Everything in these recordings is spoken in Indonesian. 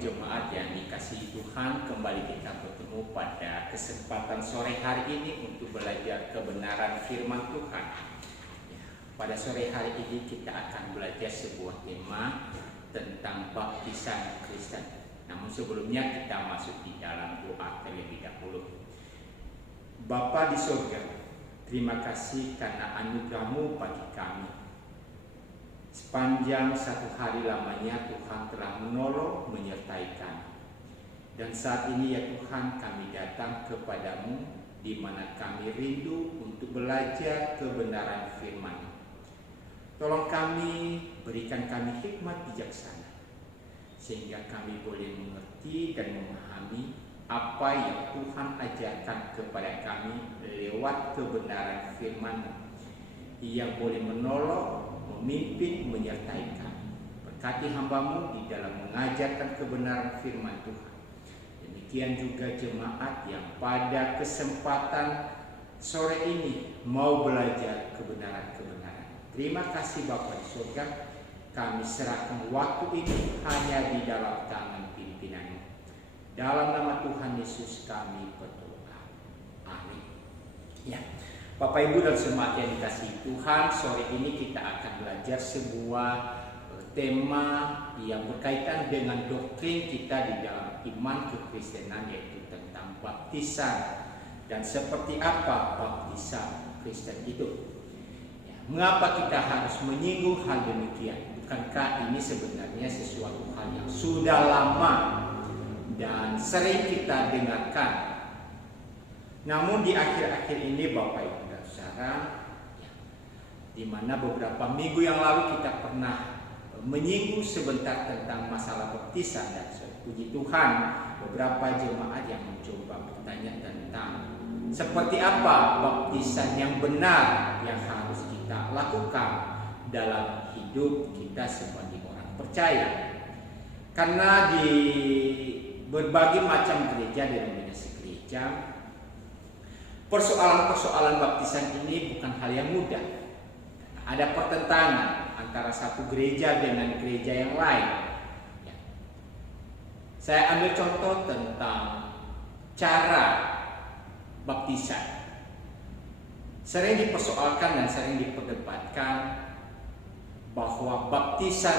jemaat yang dikasihi Tuhan, kembali kita bertemu pada kesempatan sore hari ini untuk belajar kebenaran firman Tuhan. Pada sore hari ini kita akan belajar sebuah tema tentang baptisan Kristen. Namun sebelumnya kita masuk di dalam doa terlebih dahulu. Bapa di surga, terima kasih karena anugerah-Mu bagi kami. Sepanjang satu hari lamanya Tuhan telah menolong menyertai kami. Dan saat ini ya Tuhan, kami datang kepadamu di mana kami rindu untuk belajar kebenaran firman. Tolong kami, berikan kami hikmat bijaksana sehingga kami boleh mengerti dan memahami apa yang Tuhan ajarkan kepada kami lewat kebenaran firman-Mu yang boleh menolong, memimpin, menyertai kami. Berkati hamba-Mu di dalam mengajarkan kebenaran firman Tuhan. Demikian juga jemaat yang pada kesempatan sore ini mau belajar kebenaran-kebenaran. Terima kasih Bapa di surga. Kami serahkan waktu ini hanya di dalam tangan pimpinan-Mu. Dalam nama Tuhan Yesus kami berdoa. Amin. Ya. Bapak Ibu dan jemaat yang dikasihi Tuhan, sore ini kita akan belajar sebuah tema yang berkaitan dengan doktrin kita di dalam iman kekristenan, yaitu tentang baptisan dan seperti apa baptisan Kristen itu. Ya, mengapa kita harus menyinggung hal demikian? Bukankah ini sebenarnya sesuatu hal yang sudah lama dan sering kita dengarkan? Namun di akhir-akhir ini Bapak Ibu dan saudara, di mana beberapa minggu yang lalu kita pernah menyinggung sebentar tentang masalah baptisan, dan puji Tuhan beberapa jemaat yang mencoba bertanya tentang seperti apa baptisan yang benar yang harus kita lakukan dalam hidup kita sebagai orang percaya. Karena di berbagai macam gereja, denominasi gereja, persoalan-persoalan baptisan ini bukan hal yang mudah. Ada pertentangan antara satu gereja dengan gereja yang lain. Saya ambil contoh tentang cara baptisan. Sering dipersoalkan dan sering diperdebatkan bahwa baptisan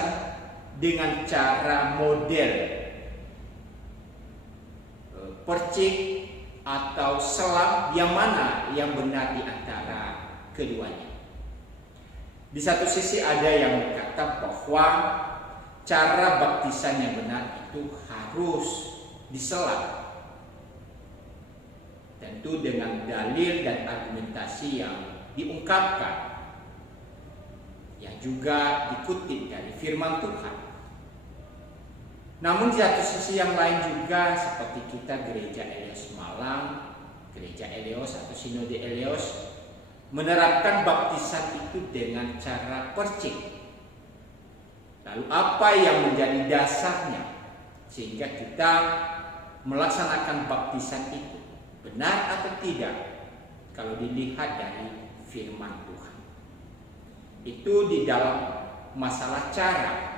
dengan cara model percik atau selam, yang mana yang benar di antara keduanya. Di satu sisi ada yang berkata bahwa cara baptisan yang benar itu harus diselam, tentu dengan dalil dan argumentasi yang diungkapkan, yang juga dikutip dari firman Tuhan. Namun di satu sisi yang lain juga, seperti kita gereja Eleos Malang, gereja Eleos atau Sinode Eleos, menerapkan baptisan itu dengan cara percik. Lalu apa yang menjadi dasarnya sehingga kita melaksanakan baptisan itu? Benar atau tidak? Kalau dilihat dari firman Tuhan. Itu di dalam masalah cara.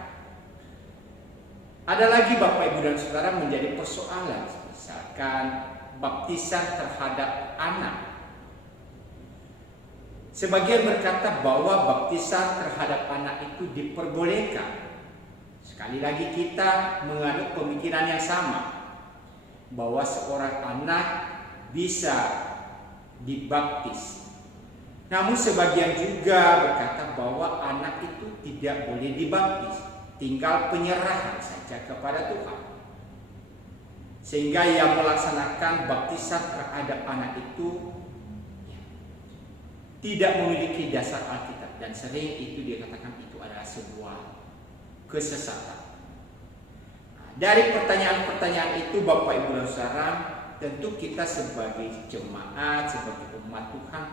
Ada lagi Bapak Ibu dan Saudara menjadi persoalan, misalkan baptisan terhadap anak. Sebagian berkata bahwa baptisan terhadap anak itu diperbolehkan. Sekali lagi kita menganut pemikiran yang sama, bahwa seorang anak bisa dibaptis. Namun sebagian juga berkata bahwa anak itu tidak boleh dibaptis. Tinggal penyerahan saja kepada Tuhan. Sehingga yang melaksanakan baptisan terhadap anak itu tidak memiliki dasar Alkitab, dan sering itu dikatakan itu adalah sebuah kesesatan. Dari pertanyaan-pertanyaan itu Bapak Ibu dan Saudara, tentu kita sebagai jemaat, sebagai umat Tuhan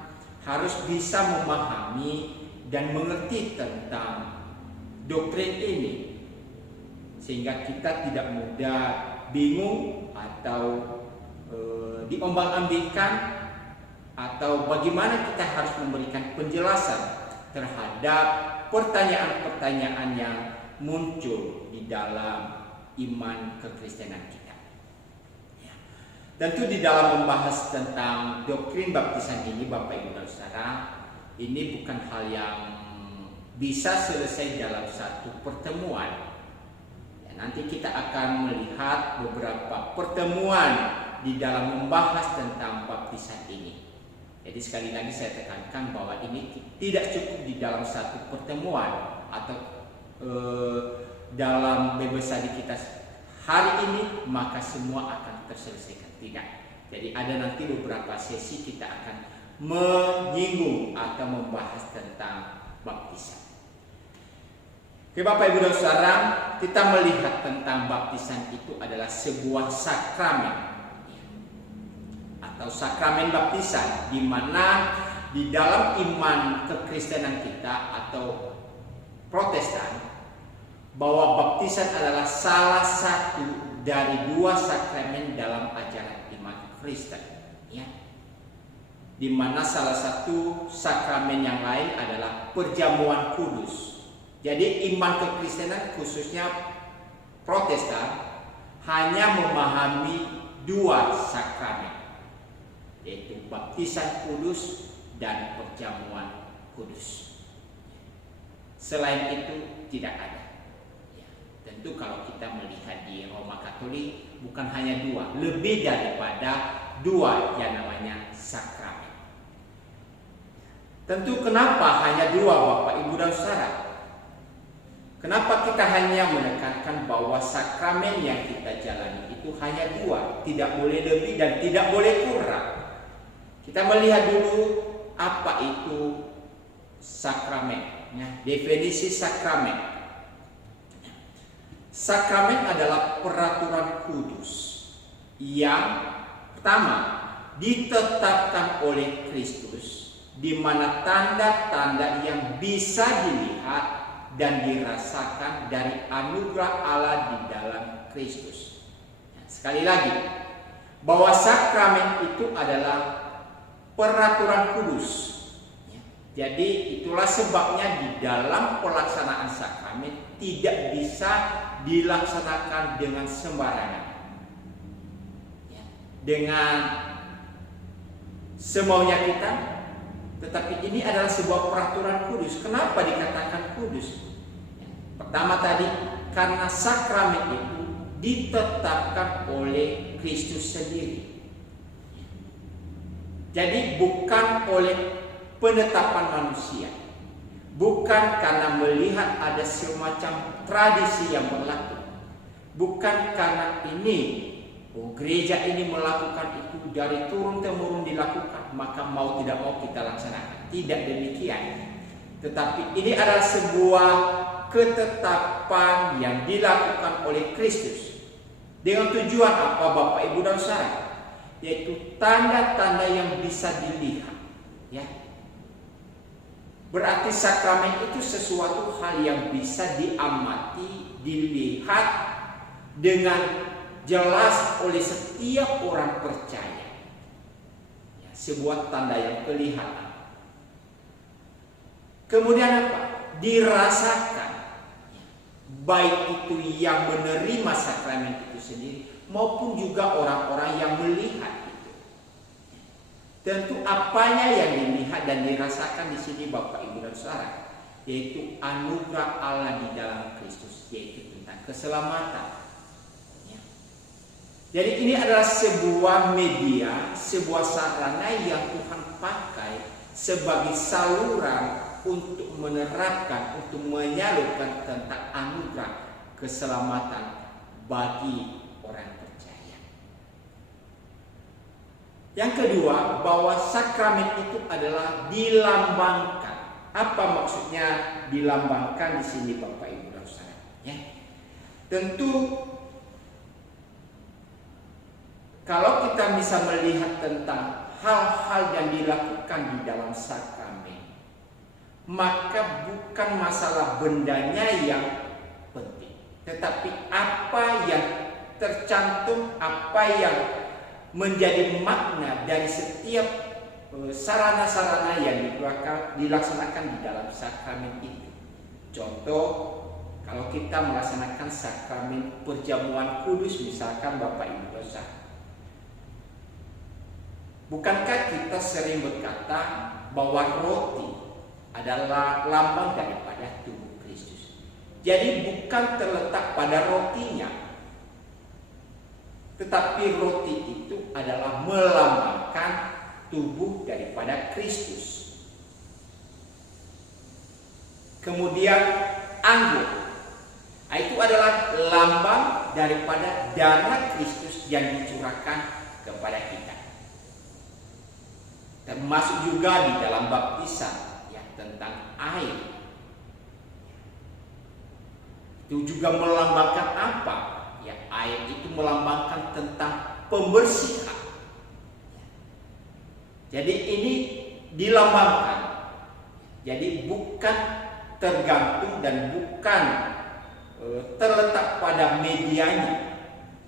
harus bisa memahami dan mengerti tentang doktrin ini, sehingga kita tidak mudah bingung atau diombang-ambingkan, atau bagaimana kita harus memberikan penjelasan terhadap pertanyaan-pertanyaan yang muncul di dalam iman kekristenan kita. Ya. Tentu di dalam membahas tentang doktrin baptisan ini, Bapak Ibu dan Saudara, ini bukan hal yang bisa selesai dalam satu pertemuan. Ya, nanti kita akan melihat beberapa pertemuan di dalam membahas tentang baptisan ini. Jadi sekali lagi saya tekankan bahwa ini tidak cukup di dalam satu pertemuan atau dalam bebasadi kita hari ini maka semua akan terselesaikan. Tidak. Jadi ada nanti beberapa sesi kita akan menyinggung atau membahas tentang baptisan. Oke Bapak Ibu dan Saudara, kita melihat tentang baptisan itu adalah sebuah sakramen atau sakramen baptisan, di mana di dalam iman kekristenan kita atau Protestan, bahwa baptisan adalah salah satu dari dua sakramen dalam ajaran iman Kristen, ya. Di mana salah satu sakramen yang lain adalah perjamuan kudus. Jadi iman kekristenan khususnya Protestan hanya memahami dua sakramen, yaitu baptisan kudus dan perjamuan kudus. Selain itu tidak ada. Ya, tentu kalau kita melihat di Roma Katolik bukan hanya dua, lebih daripada dua yang namanya sakramen. Tentu kenapa hanya dua Bapak Ibu dan Saudara? Kenapa kita hanya menekankan bahwa sakramen yang kita jalani itu hanya dua, tidak boleh lebih dan tidak boleh kurang? Kita melihat dulu apa itu sakramen. Ya, definisi sakramen. Sakramen adalah peraturan kudus yang pertama ditetapkan oleh Kristus, di mana tanda-tanda yang bisa dilihat dan dirasakan dari anugerah Allah di dalam Kristus. Ya, sekali lagi, bahwa sakramen itu adalah peraturan kudus. Jadi itulah sebabnya di dalam pelaksanaan sakramen tidak bisa dilaksanakan dengan sembarangan, ya, dengan semaunya kita. Tetapi ini adalah sebuah peraturan kudus. Kenapa dikatakan kudus? Ya, pertama tadi karena sakramen itu ditetapkan oleh Kristus sendiri. Jadi bukan oleh penetapan manusia, bukan karena melihat ada semacam tradisi yang berlaku, bukan karena gereja ini melakukan itu dari turun temurun dilakukan, maka mau tidak mau kita laksanakan. Tidak demikian, tetapi ini adalah sebuah ketetapan yang dilakukan oleh Kristus dengan tujuan apa Bapak Ibu dan Saudara? Yaitu tanda-tanda yang bisa dilihat, ya. Berarti sakramen itu sesuatu hal yang bisa diamati, dilihat dengan jelas oleh setiap orang percaya. Ya, sebuah tanda yang kelihatan. Kemudian apa? Dirasakan. Baik itu yang menerima sakramen itu sendiri maupun juga orang-orang yang melihat. Tentu apanya yang dilihat dan dirasakan di sini Bapak Ibu dan Saudara, yaitu anugerah Allah di dalam Kristus, yaitu tentang keselamatan. Ya. Jadi ini adalah sebuah media, sebuah sarana yang Tuhan pakai sebagai saluran untuk menerapkan, untuk menyalurkan tentang anugerah keselamatan bagi orang percaya. Yang kedua, bahwa sakramen itu adalah dilambangkan. Apa maksudnya dilambangkan di sini Bapak Ibu dan Saudara? Ya. Tentu kalau kita bisa melihat tentang hal-hal yang dilakukan di dalam sakramen, maka bukan masalah bendanya yang penting, tetapi apa yang tercantum, apa yang menjadi makna dari setiap sarana-sarana yang dilaksanakan di dalam sakramen itu. Contoh, Kalau kita melaksanakan sakramen perjamuan kudus, misalkan Bapak Ibu dosa, bukankah kita sering berkata bahwa roti adalah lambang daripada tubuh Kristus? Jadi bukan terletak pada rotinya, tetapi roti itu adalah melambangkan tubuh daripada Kristus. Kemudian anggur, itu adalah lambang daripada darah Kristus yang dicurahkan kepada kita. Termasuk juga di dalam baptisan ya, tentang air. Itu juga melambangkan apa? Ya, air itu melambangkan tentang pembersihan. Jadi ini dilambangkan. Jadi bukan tergantung dan bukan terletak pada medianya,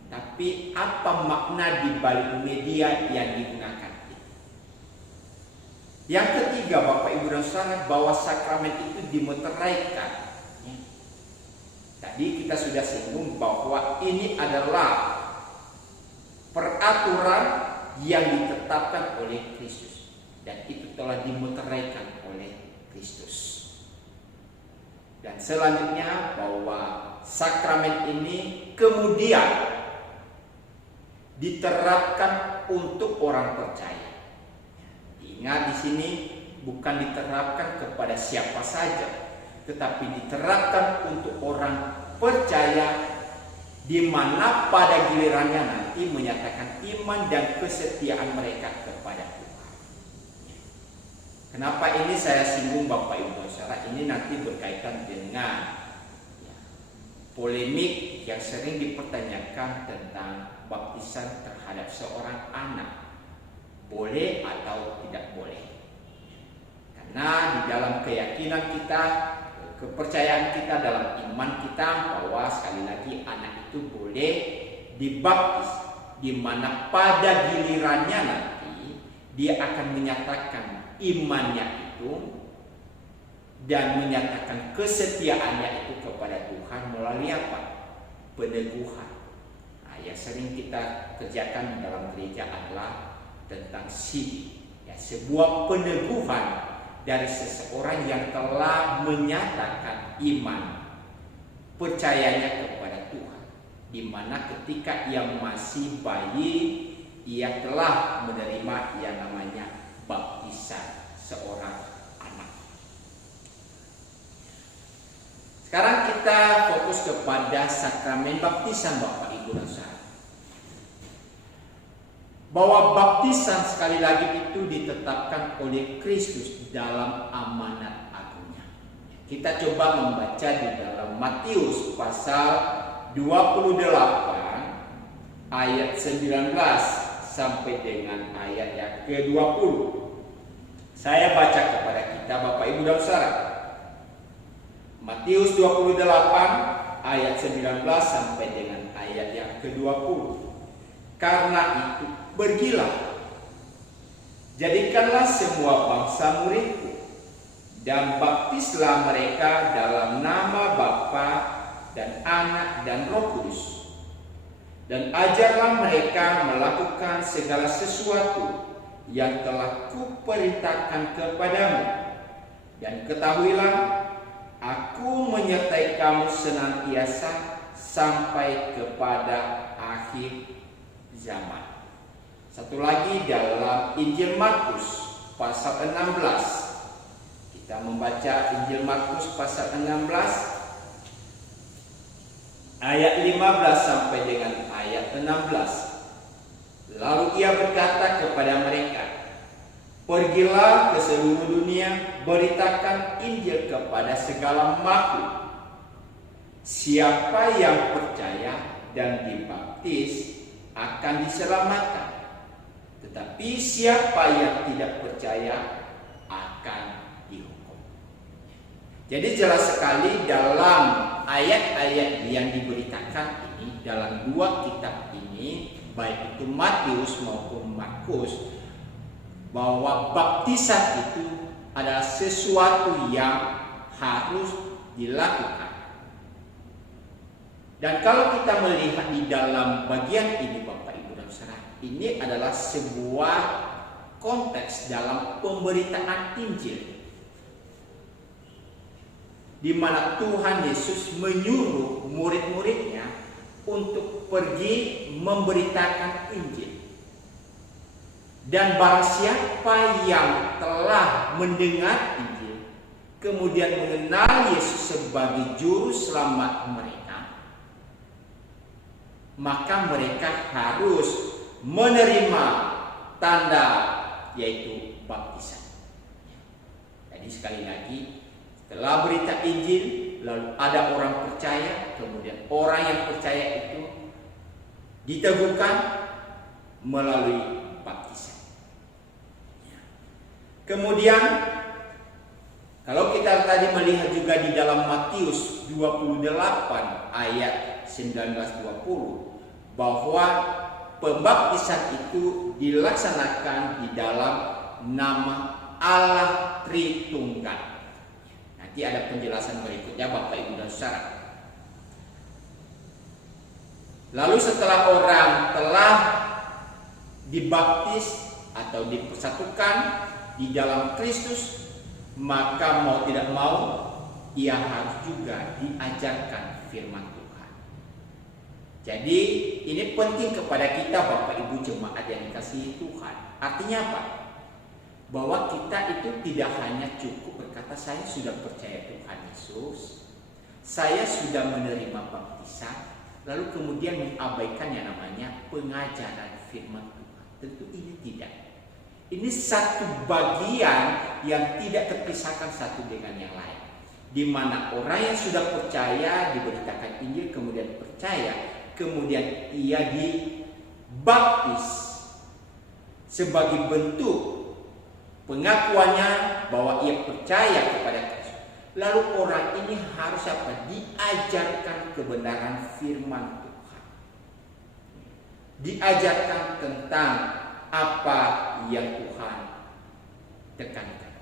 tapi apa makna di balik media yang digunakan. Yang ketiga, Bapak Ibu dan Saudara, bahwa sakramen itu dimeteraikan. Tadi kita sudah singgung bahwa ini adalah peraturan yang ditetapkan oleh Kristus, dan itu telah dimeteraikan oleh Kristus. Dan selanjutnya bahwa sakramen ini kemudian diterapkan untuk orang percaya. Ingat, di sini bukan diterapkan kepada siapa saja, tetapi diterapkan untuk orang percaya, di mana pada gilirannya nanti menyatakan iman dan kesetiaan mereka kepada Tuhan. Kenapa ini saya singgung Bapak Ibu Saudara? Ini nanti berkaitan dengan polemik yang sering dipertanyakan tentang baptisan terhadap seorang anak, boleh atau tidak boleh. Karena di dalam keyakinan kita, kepercayaan kita, dalam iman kita, bahwa sekali lagi anak itu boleh dibaptis, di mana pada gilirannya nanti dia akan menyatakan imannya itu dan menyatakan kesetiaannya itu kepada Tuhan melalui apa? Peneguhan. Nah, yang sering kita kerjakan di dalam gereja adalah tentang sidi, ya, sebuah peneguhan dari seseorang yang telah menyatakan iman percayanya kepada Tuhan, di mana ketika ia masih bayi ia telah menerima yang namanya baptisan seorang anak. Sekarang kita fokus kepada sakramen baptisan Bapak Ibu dan Saudara. Bahwa baptisan sekali lagi itu ditetapkan oleh Kristus dalam amanat agungnya. Kita coba membaca di dalam Matius pasal 28 ayat 19 sampai dengan ayat yang ke-20. Saya baca kepada kita Bapak Ibu dan Saudara. Matius 28 ayat 19 sampai dengan ayat yang ke-20. Karena itu pergilah, jadikanlah semua bangsa muridku, dan baptislah mereka dalam nama Bapa dan Anak dan Roh Kudus, dan ajarlah mereka melakukan segala sesuatu yang telah kuperintahkan kepadamu, dan ketahuilah, aku menyertai kamu senantiasa sampai kepada akhir zaman. Satu lagi dalam Injil Markus pasal 16. Kita membaca Injil Markus pasal 16 ayat 15 sampai dengan ayat 16. Lalu ia berkata kepada mereka, pergilah ke seluruh dunia, beritakan Injil kepada segala makhluk. Siapa yang percaya dan dibaptis akan diselamatkan, tetapi siapa yang tidak percaya akan dihukum. Jadi jelas sekali dalam ayat-ayat yang diberitakan ini, dalam dua kitab ini, baik itu Matius maupun Markus, bahwa baptisan itu adalah sesuatu yang harus dilakukan. Dan kalau kita melihat di dalam bagian ini Bapak Ibu dan Saudara, ini adalah sebuah konteks dalam pemberitaan Injil, di mana Tuhan Yesus menyuruh murid-muridnya untuk pergi memberitakan Injil. Dan barang siapa yang telah mendengar Injil, kemudian mengenal Yesus sebagai juru selamat mereka, maka mereka harus menerima tanda, yaitu baptisan. Jadi sekali lagi, setelah berita Injil, lalu ada orang percaya, kemudian orang yang percaya itu diteguhkan melalui baptisan. Kemudian kalau kita tadi melihat juga di dalam Matius 28 ayat 19-20, bahwa pembaptisan itu dilaksanakan di dalam nama Allah Tritunggal. Nanti ada penjelasan berikutnya Bapak Ibu dan Saudara. Lalu setelah orang telah dibaptis atau dipersatukan di dalam Kristus, maka mau tidak mau ia harus juga diajarkan firman Tuhan. Jadi ini penting kepada kita Bapak Ibu jemaat yang dikasihi Tuhan. Artinya apa? Bahwa kita itu tidak hanya cukup berkata saya sudah percaya Tuhan Yesus, saya sudah menerima baptisan, lalu kemudian mengabaikan yang namanya pengajaran firman Tuhan. Tentu ini tidak. Ini satu bagian yang tidak terpisahkan satu dengan yang lain, di mana orang yang sudah percaya diberitakan Injil, kemudian percaya, kemudian ia dibaptis sebagai bentuk pengakuannya bahwa ia percaya kepada Kristus. Lalu orang ini harus apa? Diajarkan kebenaran firman Tuhan, diajarkan tentang apa yang Tuhan tekankan.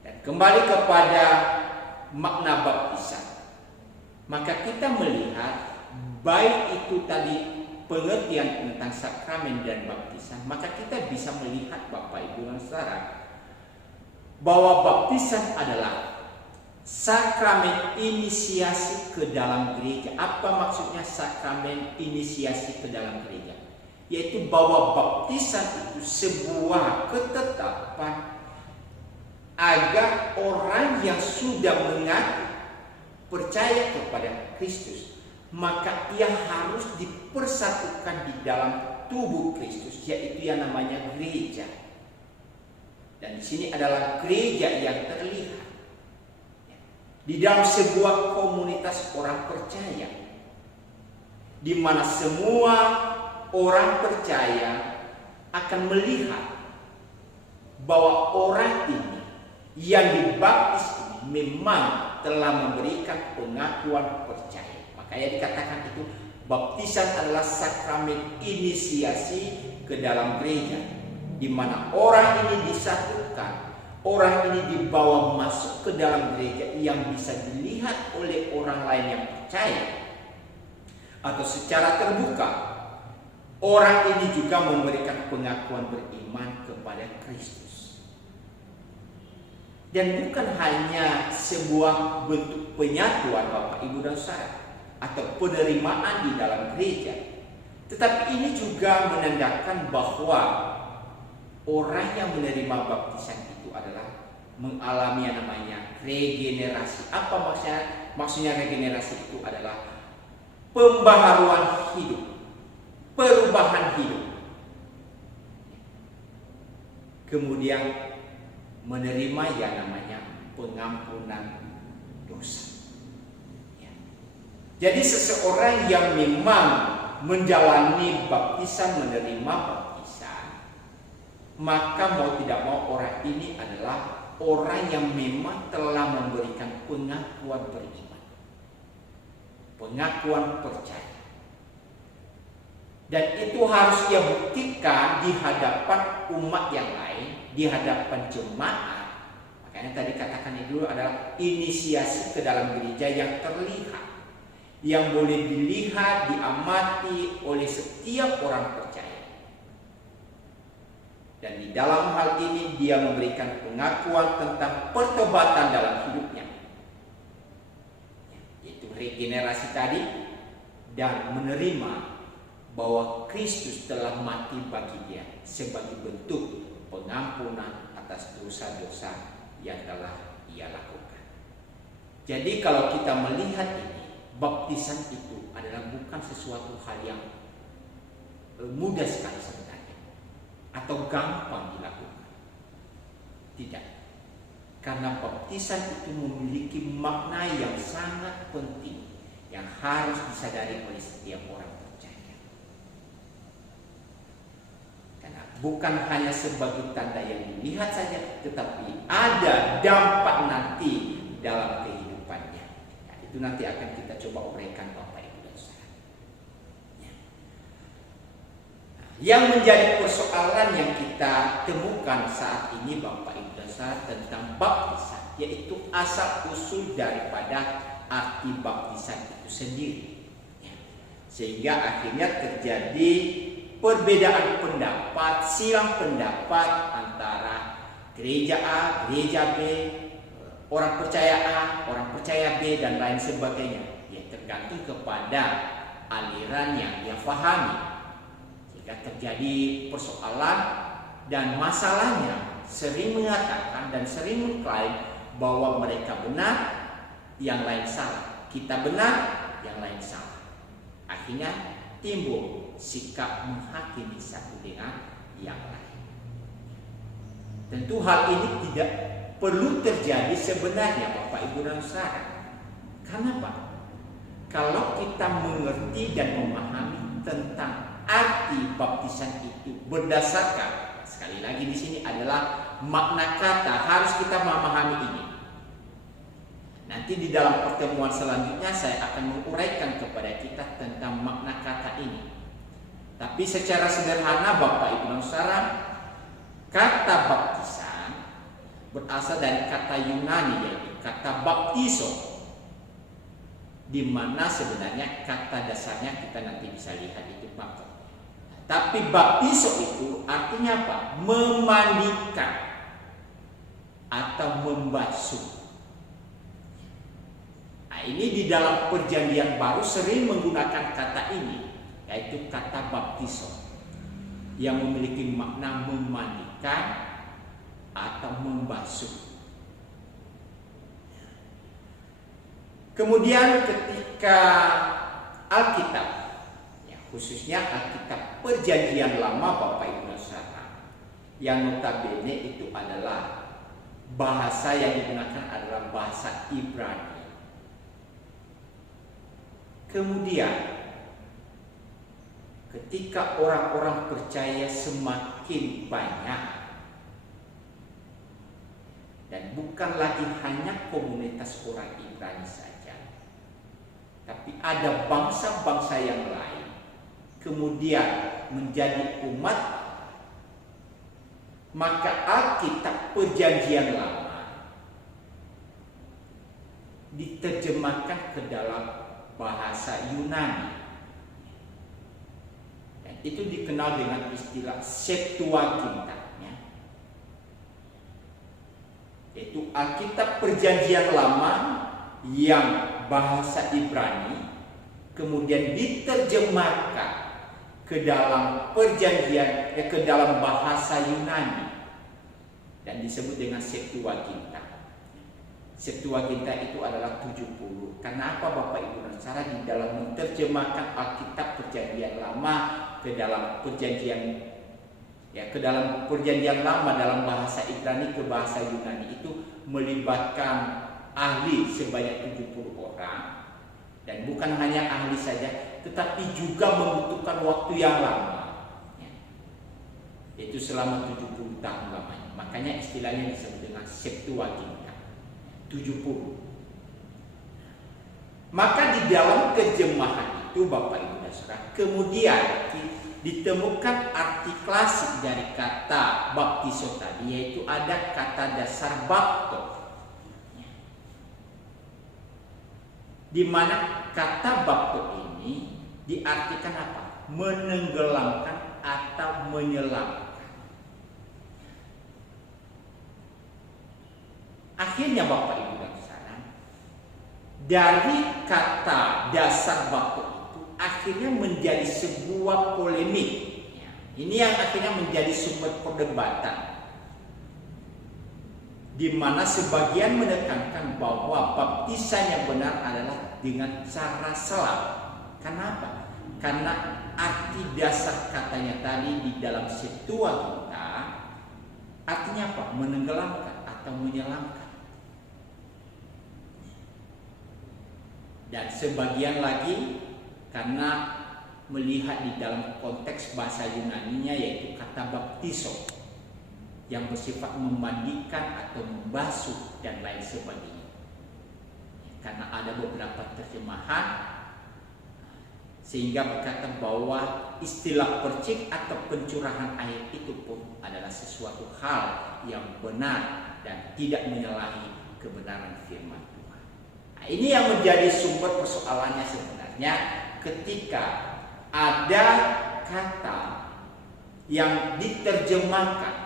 Dan kembali kepada makna baptisan, maka kita melihat baik itu tadi pengertian tentang sakramen dan baptisan, maka kita bisa melihat Bapak Ibu dan Saudara bahwa baptisan adalah sakramen inisiasi ke dalam gereja. Apa maksudnya sakramen inisiasi ke dalam gereja? Yaitu bahwa baptisan itu sebuah ketetapan agar orang yang sudah mengaku percaya kepada Kristus, maka ia harus dipersatukan di dalam tubuh Kristus, yaitu yang namanya gereja. Dan di sini adalah gereja yang terlihat di dalam sebuah komunitas orang percaya, di mana semua orang percaya akan melihat bahwa orang ini yang dibaptis ini memang telah memberikan pengakuan percaya. Makanya dikatakan itu baptisan adalah sakramen inisiasi ke dalam gereja, di mana orang ini disatukan, orang ini dibawa masuk ke dalam gereja yang bisa dilihat oleh orang lain yang percaya, atau secara terbuka orang ini juga memberikan pengakuan beriman kepada Kristus. Dan bukan hanya sebuah bentuk penyatuan Bapak Ibu dan Saudara atau penerimaan di dalam gereja, tetapi ini juga menandakan bahwa orang yang menerima baptisan itu adalah mengalami yang namanya regenerasi. Apa maksudnya? Maksudnya regenerasi itu adalah pembaharuan hidup, perubahan hidup. Kemudian menerima yang namanya pengampunan dosa. Ya. Jadi seseorang yang memang menjalani baptisan, menerima baptisan, maka mau tidak mau orang ini adalah orang yang memang telah memberikan pengakuan beriman, pengakuan percaya. Dan itu harus ia buktikan di hadapan umat yang lain, di hadapan jemaat, Makanya tadi katakan itu adalah inisiasi ke dalam gereja yang terlihat, yang boleh dilihat, diamati oleh setiap orang percaya. Dan di dalam hal ini dia memberikan pengakuan tentang pertobatan dalam hidupnya, yaitu regenerasi tadi, dan menerima bahwa Kristus telah mati bagi dia sebagai bentuk pengampunan atas dosa-dosa yang telah ia lakukan. Jadi kalau kita melihat ini, baptisan itu adalah bukan sesuatu hal yang mudah sekali sebenarnya atau gampang dilakukan. Tidak. Karena baptisan itu memiliki makna yang sangat penting yang harus disadari oleh setiap orang percaya. Karena bukan hanya sebagai tanda yang dilihat saja, tetapi ada dampak nanti dalam kehidupannya. Ya, itu nanti akan kita coba uraikan Bapak Ibu dan Saudara. Ya. Nah, yang menjadi persoalan yang kita temukan saat ini Bapak Ibu dan Saudara tentang baptisan, yaitu asal usul daripada arti baptisan itu sendiri, ya. Sehingga akhirnya terjadi perbedaan pendapat, silang pendapat antara gereja A, gereja B, orang percaya A, orang percaya B, dan lain sebagainya. Ya, tergantung kepada aliran yang dia pahami. Sehingga terjadi persoalan, dan masalahnya sering mengatakan dan sering mengklaim bahwa mereka benar, yang lain salah. Kita benar, yang lain salah. Akhirnya timbul sikap menghakimi satu dengan yang lain. Tentu hal ini tidak perlu terjadi sebenarnya Bapak Ibu dan Saudara. Kenapa? Kalau kita mengerti dan memahami tentang arti baptisan itu berdasarkan, sekali lagi di sini adalah makna kata, harus kita memahami ini. Nanti di dalam pertemuan selanjutnya saya akan menguraikan kepada kita tentang makna kata ini. Tapi secara sederhana Bapak Ibu dan Saudara, kata baptisan berasal dari kata Yunani, yaitu kata baptizo, di mana sebenarnya kata dasarnya kita nanti bisa lihat itu baptizo. Tapi baptizo itu artinya apa? Memandikan atau membasuh. Ini di dalam perjanjian baru sering menggunakan kata ini, yaitu kata baptizo, yang memiliki makna memandikan atau membasuh. Kemudian ketika Alkitab, ya, khususnya Alkitab perjanjian lama Bapak Ibu dan Saudara, yang notabene itu adalah bahasa yang digunakan adalah bahasa Ibrani. Kemudian ketika orang-orang percaya semakin banyak, dan bukan lagi hanya komunitas orang Ibrani saja, tapi ada bangsa-bangsa yang lain kemudian menjadi umat, maka Alkitab perjanjian lama diterjemahkan ke dalam bahasa Yunani. Dan itu dikenal dengan istilah Septuaginta, ya. Yaitu Alkitab perjanjian lama yang bahasa Ibrani kemudian diterjemahkan ke dalam perjanjian, ke dalam bahasa Yunani, dan disebut dengan Septuaginta. Septuaginta itu adalah 70. Karena apa Bapak Ibu dan Saudara? Di dalam menerjemahkan Alkitab perjanjian lama ke dalam perjanjian, ya, ke dalam perjanjian lama dalam bahasa Ibrani ke bahasa Yunani itu melibatkan ahli sebanyak 70 orang. Dan bukan hanya ahli saja, tetapi juga membutuhkan waktu yang lama, ya, yaitu selama 70 tahun lamanya. Makanya istilahnya disebut dengan Septuaginta, 70. Maka di dalam terjemahan itu Bapak Ibu dan Saudara, kemudian ditemukan arti klasik dari kata baptiso tadi, yaitu ada kata dasar bapto, di mana kata bapto ini diartikan apa? Menenggelamkan atau menyelam. Akhirnya Bapak Ibu dan Saudara, dari kata dasar bapto itu akhirnya menjadi sebuah polemik. Ini yang akhirnya menjadi sumber perdebatan, di mana sebagian menekankan bahwa baptisan yang benar adalah dengan cara selam. Kenapa? Karena arti dasar katanya tadi di dalam Septuaginta artinya apa? Menenggelamkan atau menyelamkan. Dan sebagian lagi karena melihat di dalam konteks bahasa Yunaninya, yaitu kata baptiso yang bersifat memandikan atau membasuh dan lain sebagainya. Karena ada beberapa terjemahan sehingga berkata bahwa istilah percik atau pencurahan air itu pun adalah sesuatu hal yang benar dan tidak menyalahi kebenaran firman Tuhan. Nah, ini yang menjadi sumber persoalannya sebenarnya, ketika ada kata yang diterjemahkan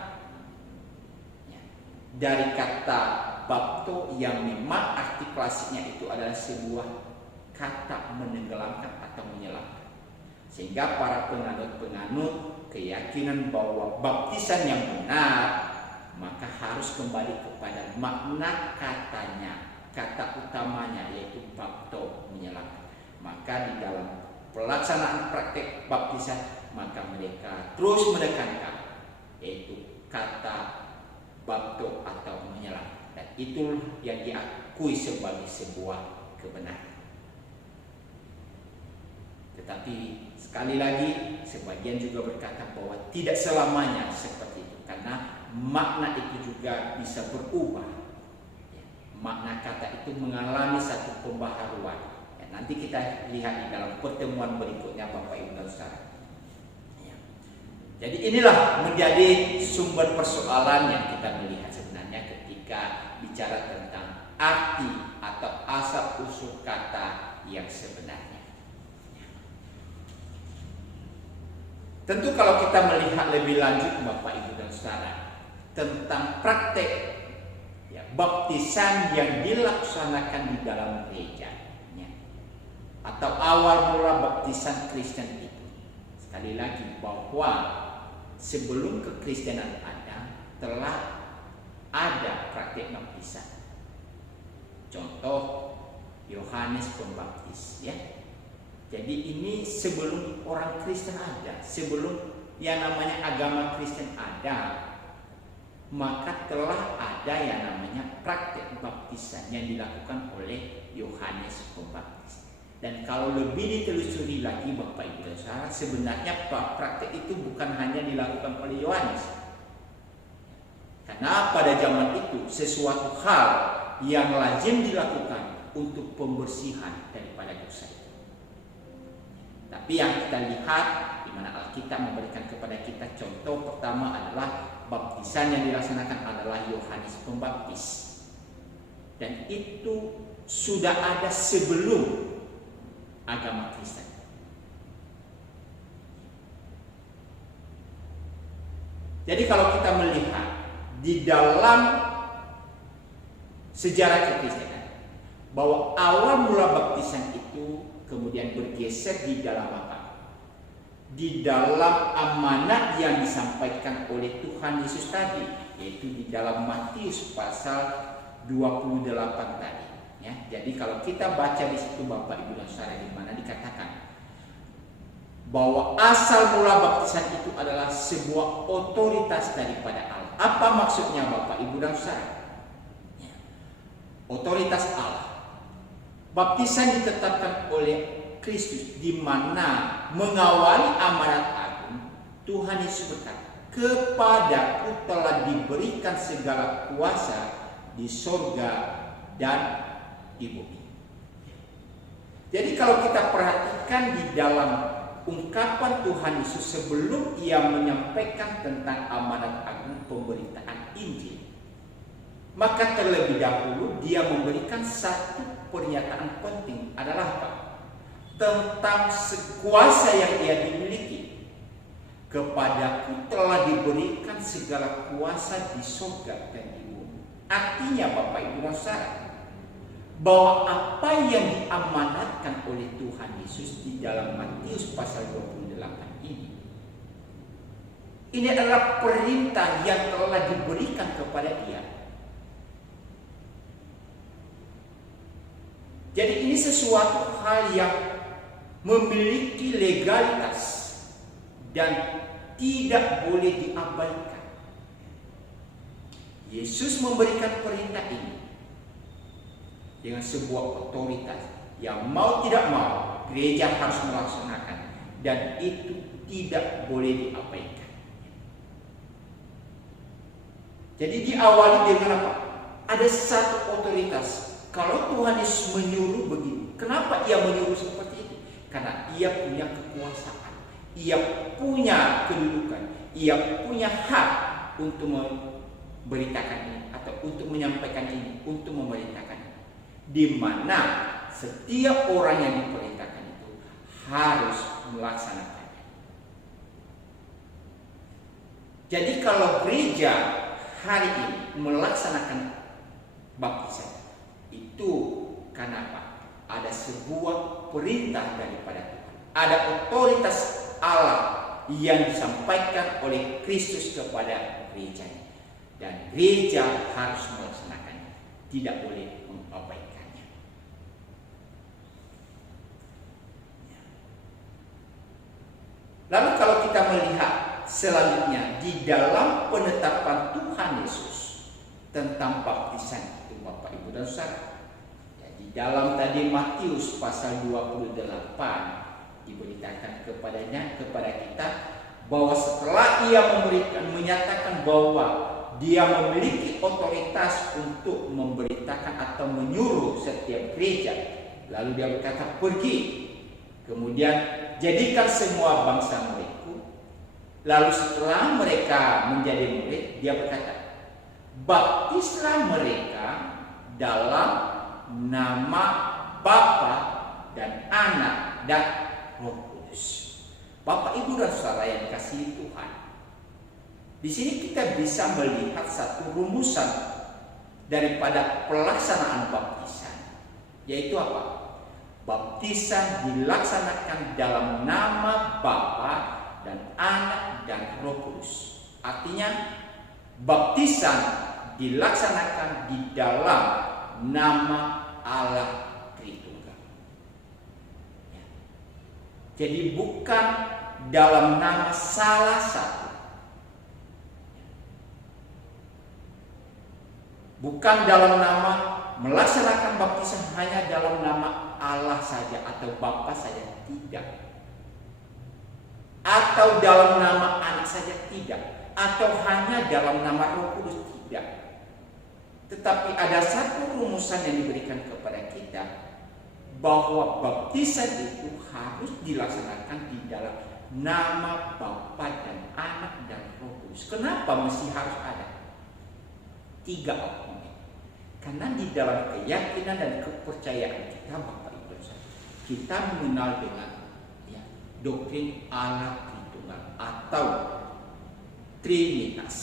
dari kata bapto yang memang arti klasiknya itu adalah sebuah kata menenggelamkan atau menyelamkan, sehingga para penganut keyakinan bahwa baptisan yang benar maka harus kembali kepada makna katanya, kata utamanya, yaitu bapto, menyelamkan. Maka di dalam pelaksanaan praktek baptisan maka mereka terus menekankan yaitu kata bapto atau menyelamkan, dan itu yang diakui sebagai sebuah kebenaran. Tetapi sekali lagi sebagian juga berkata bahwa tidak selamanya seperti itu, karena makna itu juga bisa berubah. Makna kata itu mengalami satu pembaharuan. Nanti kita lihat di dalam pertemuan berikutnya Bapak Ibu dan Saudara. Jadi inilah menjadi sumber persoalan yang kita melihat sebenarnya ketika bicara tentang arti atau asal usul kata yang sebenarnya. Tentu kalau kita melihat lebih lanjut Bapak Ibu dan Saudara tentang praktek baptisan yang dilaksanakan di dalam gereja atau awal mula baptisan Kristen itu, sekali lagi bahwa sebelum kekristenan ada, telah ada praktek baptisan. Contoh Yohanes Pembaptis, ya. Jadi ini sebelum orang Kristen ada, sebelum yang namanya agama Kristen ada, maka telah ada yang namanya praktek baptisan yang dilakukan oleh Yohanes Pembaptis. Dan kalau lebih ditelusuri lagi Bapak Ibu dan Saudara, sebenarnya praktek itu bukan hanya dilakukan oleh Yohanes. Karena pada zaman itu sesuatu hal yang lazim dilakukan untuk pembersihan daripada dosa itu. Tapi yang kita lihat di mana Alkitab memberikan kepada kita contoh pertama adalah baptisan yang dilaksanakan adalah Yohanes Pembaptis. Dan itu sudah ada sebelum agama Kristen. Jadi kalau kita melihat di dalam sejarah kekristenan bahwa awal mula baptisan itu kemudian bergeser di dalam apa? Di dalam amanat yang disampaikan oleh Tuhan Yesus tadi, yaitu di dalam Matius pasal 28 tadi. Ya, jadi kalau kita baca di situ Bapak Ibu dan Saudara, di mana dikatakan bahwa asal mula baptisan itu adalah sebuah otoritas daripada Allah. Apa maksudnya Bapak Ibu dan Saudara? Ya, otoritas Allah. Baptisan ditetapkan oleh Kristus, di mana mengawali amanat agung Tuhan Yesus berkata, "Kepadaku telah diberikan segala kuasa di sorga dan di bumi." Jadi kalau kita perhatikan di dalam ungkapan Tuhan Yesus sebelum ia menyampaikan tentang amanat agung pemberitaan Injil. Maka terlebih dahulu dia memberikan satu pernyataan penting, adalah apa? Tentang kuasa yang ia dimiliki. Kepadaku telah diberikan segala kuasa di surga dan di bumi. Artinya Bapak Ibu dan Saudara, bahwa apa yang diamanatkan oleh Tuhan Yesus di dalam Matius pasal 28 ini adalah perintah yang telah diberikan kepada dia. Jadi ini sesuatu hal yang memiliki legalitas dan tidak boleh diabaikan. Yesus memberikan perintah ini dengan sebuah otoritas yang mau tidak mau gereja harus melaksanakan, dan itu tidak boleh diabaikan. Jadi diawali dengan apa? Ada satu otoritas. Kalau Tuhan Yesus menyuruh begini, kenapa ia menyuruh seperti itu? Karena ia punya kekuasaan, ia punya kedudukan, ia punya hak untuk memberitakan ini, atau untuk menyampaikan ini, untuk memerintahkan ini. Di mana setiap orang yang diperintahkan itu harus melaksanakannya. Jadi kalau gereja hari ini melaksanakan baptisan, itu karena apa? Ada sebuah perintah daripada Tuhan. Ada otoritas Allah yang disampaikan oleh Kristus kepada gereja. Dan gereja harus melaksanakannya, tidak boleh mengabaikannya. Lalu kalau kita melihat selanjutnya di dalam penetapan Tuhan Yesus tentang baptisan itu, Bapak Ibu dan Saudara, di dalam tadi Matius pasal 28 diberitakan kepada kita bahwa setelah ia menyatakan bahwa dia memiliki otoritas untuk memberitakan atau menyuruh setiap gereja, lalu dia berkata, pergi, kemudian jadikan semua bangsa muridku. Lalu setelah mereka menjadi murid, dia berkata, baptislah mereka dalam nama Bapa dan Anak dan Roh Kudus. Bapak Ibu dan Saudara yang dikasihi Tuhan, di sini kita bisa melihat satu rumusan daripada pelaksanaan baptisan, yaitu apa? Baptisan dilaksanakan dalam nama Bapa dan Anak dan Roh Kudus. Artinya baptisan dilaksanakan di dalam nama Allah Tritunggal. Ya. Jadi bukan dalam nama salah satu, bukan dalam nama melaksanakan baptisan hanya dalam nama Allah saja atau Bapa saja, tidak. Atau dalam nama Anak saja, tidak. Atau hanya dalam nama Roh Kudus, tidak. Tetapi ada satu rumusan yang diberikan kepada kita, bahwa baptisan itu harus dilaksanakan di dalam nama Bapa dan Anak dan Roh Kudus. Kenapa mesti harus ada? 3 argumen. Karena di dalam keyakinan dan kepercayaan kita, Bapak Ibu, kita mengenal dengan doktrin Allah Tritunggal atau Trinitas.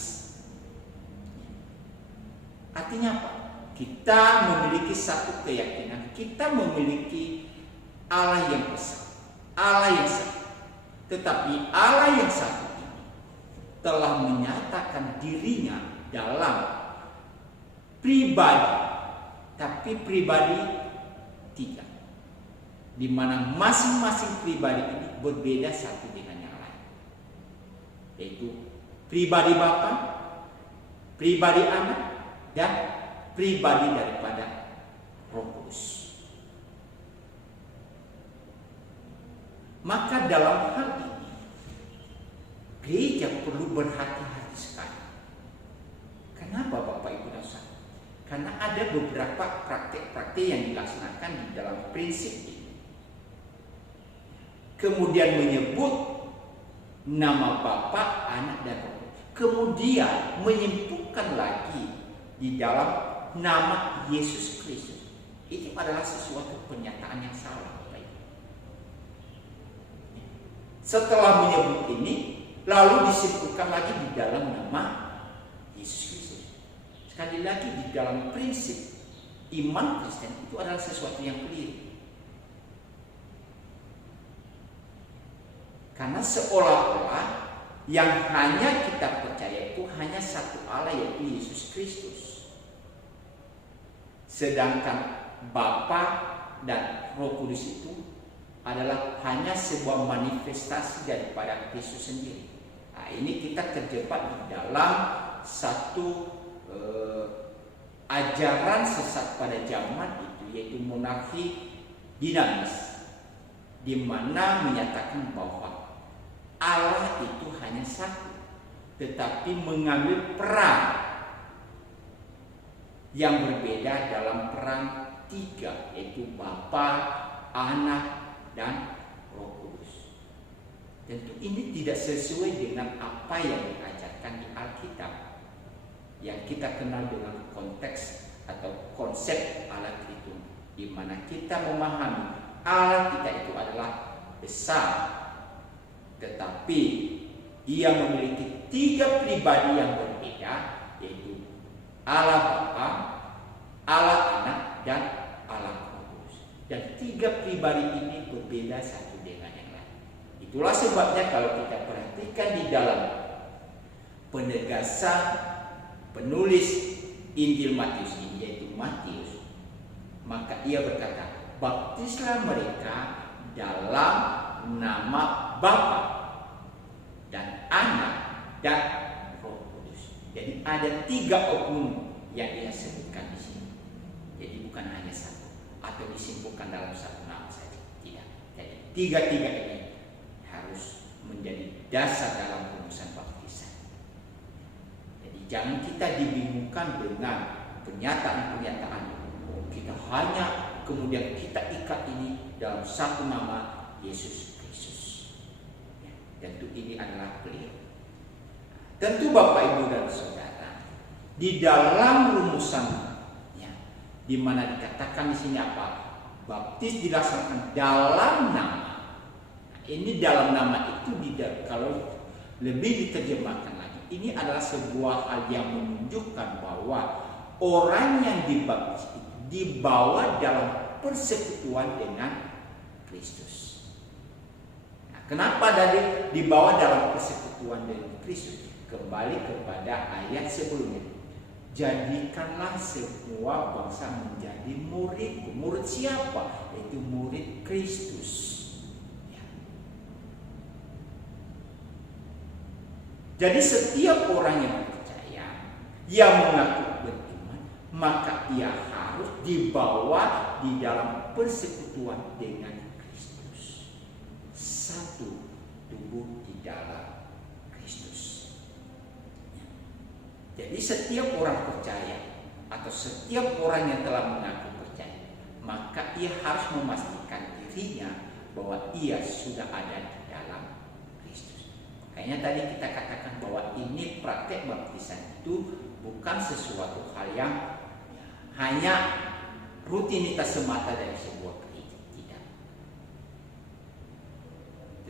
Artinya apa? Kita memiliki satu keyakinan, kita memiliki Allah yang besar, Allah yang satu. Tetapi Allah yang satu ini telah menyatakan dirinya dalam pribadi, tapi pribadi 3, di mana masing-masing pribadi ini berbeda satu dengan yang lain, yaitu pribadi Bapa, pribadi Anak, dan pribadi daripada Roh Kudus. Maka dalam hal ini gereja perlu berhati-hati sekali. Kenapa Bapak Ibu dan Saudara? Karena ada beberapa praktik-praktik yang dilaksanakan di dalam prinsip ini. kemudian menyebut nama Bapa, Anak, dan Roh Kudus, kemudian menyimpulkan lagi di dalam nama Yesus Kristus. Itu adalah sesuatu pernyataan yang salah. Setelah menyebut ini, lalu disimpulkan lagi di dalam nama Yesus Kristus. Sekali lagi, di dalam prinsip iman Kristen itu adalah sesuatu yang keliru. Karena seolah-olah yang hanya kita percaya itu hanya satu Allah, yaitu Yesus Kristus. Sedangkan Bapa dan Roh Kudus itu adalah hanya sebuah manifestasi daripada Kristus sendiri. Nah, ini kita terjebak di dalam satu ajaran sesat pada zaman itu, yaitu monarki dinamis, di mana menyatakan bahwa Allah itu hanya satu, tetapi mengambil peran yang berbeda dalam peran tiga, yaitu Bapa, Anak, dan Roh Kudus. Tentu ini tidak sesuai dengan apa yang diajarkan di Alkitab, yang kita kenal dengan konteks atau konsep Allah Tritun, di mana kita memahami Allah kita itu adalah besar, tetapi Ia memiliki tiga pribadi yang berbeda, yaitu Allah Bapa, Allah Anak, dan Allah Roh Kudus. Dan tiga pribadi ini berbeda satu dengan yang lain. Itulah sebabnya kalau kita perhatikan di dalam penegasan penulis Injil Matius ini, yaitu Matius, maka ia berkata, baptislah mereka dalam nama Bapa dan Anak dan Roh Kudus. Jadi ada tiga oknum yang ia sebutkan di sini. Jadi bukan hanya satu atau disimpulkan dalam satu nama saja. Tidak. Jadi tiga-tiga ini harus menjadi dasar dalam rumusan baptisan. Jadi jangan kita dibingungkan dengan pernyataan-pernyataan. Kita hanya kemudian kita ikat ini dalam satu nama, Yesus Kristus. Ya, tentu ini adalah keliru. Tentu Bapak, Ibu, dan Saudara, di dalam rumusan di mana dikatakan di sini apa? Baptis dilaksanakan dalam nama. Nah, ini dalam nama itu kalau lebih diterjemahkan lagi, ini adalah sebuah hal yang menunjukkan bahwa orang yang dibaptis itu dibawa dalam persekutuan dengan Kristus. Nah, kenapa dari dibawa dalam persekutuan dengan Kristus? Kembali kepada ayat sebelumnya. Jadikanlah semua bangsa menjadi muridku. Murid siapa? Yaitu murid Kristus. Ya. Jadi setiap orang yang percaya, yang mengaku beriman, maka ia harus dibawa di dalam persekutuan dengan Kristus. Satu tubuh di dalam Kristus. Jadi setiap orang percaya atau setiap orang yang telah mengaku percaya, maka ia harus memastikan dirinya bahwa ia sudah ada di dalam Kristus. Kayaknya tadi kita katakan bahwa ini praktek baptisan itu bukan sesuatu hal yang hanya rutinitas semata dari sebuah gereja, tidak.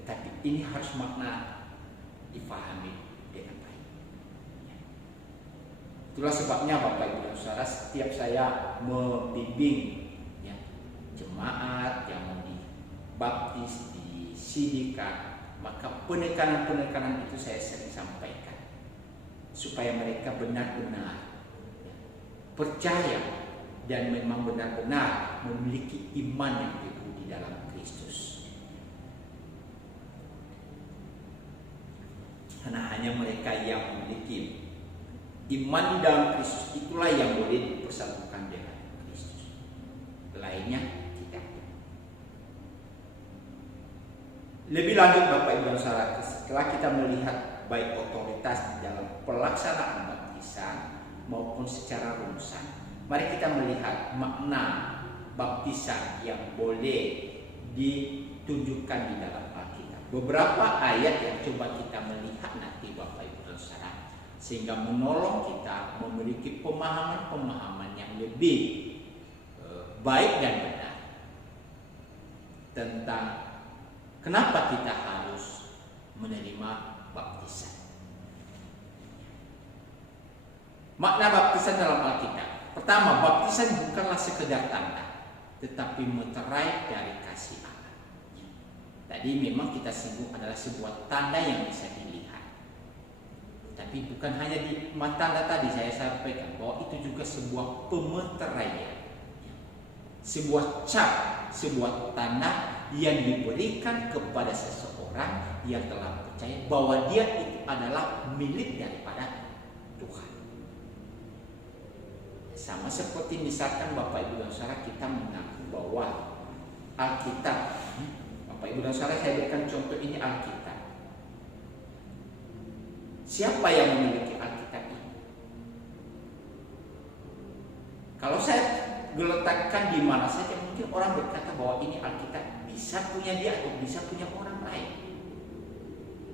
Tetapi ini harus makna difahami. Itulah sebabnya Bapak, Ibu, dan Saudara, setiap saya membimbing jemaat yang mau dibaptis, disidikan, maka penekanan-penekanan itu saya sering sampaikan supaya mereka benar-benar percaya dan memang benar-benar memiliki iman yang teguh di dalam Kristus. Karena hanya mereka yang memiliki iman di dalam Kristus itulah yang boleh dipersatukan dengan Kristus. Lainnya tidak. Lebih lanjut Bapak, Ibu, dan Saudara, setelah kita melihat baik otoritas di dalam pelaksanaan baptisan maupun secara rumusan, mari kita melihat makna baptisan yang boleh ditunjukkan di dalam beberapa ayat yang coba kita melihat nanti Bapak Ibu dan Saudara, sehingga menolong kita memiliki pemahaman-pemahaman yang lebih baik dan benar tentang kenapa kita harus menerima baptisan. Makna baptisan dalam Alkitab. Pertama, baptisan bukanlah sekedar tanda, tetapi meterai dari kasih Allah. Tadi memang kita singgung adalah sebuah tanda yang bisa dilihat. Tapi bukan hanya di tanda tadi saya sampaikan bahwa itu juga sebuah pemeteraian. Sebuah cap, sebuah tanda yang diberikan kepada seseorang yang telah percaya bahwa dia itu adalah milik daripada Tuhan. Sama seperti misalkan Bapak Ibu dan Saudara kita mengaku bahwa Alkitab, Bapak Ibu dan Saudara saya berikan contoh ini Alkitab. Siapa yang memiliki Alkitab ini? Kalau saya geletakkan di mana saja mungkin orang berkata bahwa ini Alkitab bisa punya dia atau bisa punya orang lain.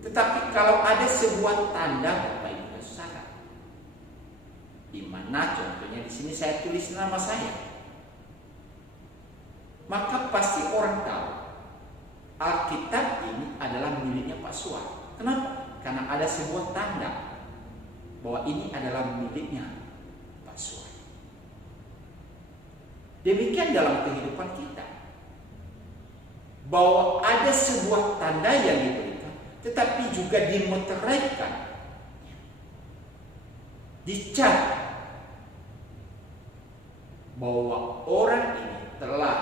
Tetapi kalau ada sebuah tanda Bapak Ibu dan Saudara, di mana contohnya di sini saya tulis nama saya, maka pasti orang tahu Alkitab ini adalah miliknya Pak Suar. Kenapa? Karena ada sebuah tanda bahwa ini adalah miliknya Pak Suar. Demikian dalam kehidupan kita, bahwa ada sebuah tanda yang diberikan, tetapi juga dimeteraikan, dicap bahwa orang ini telah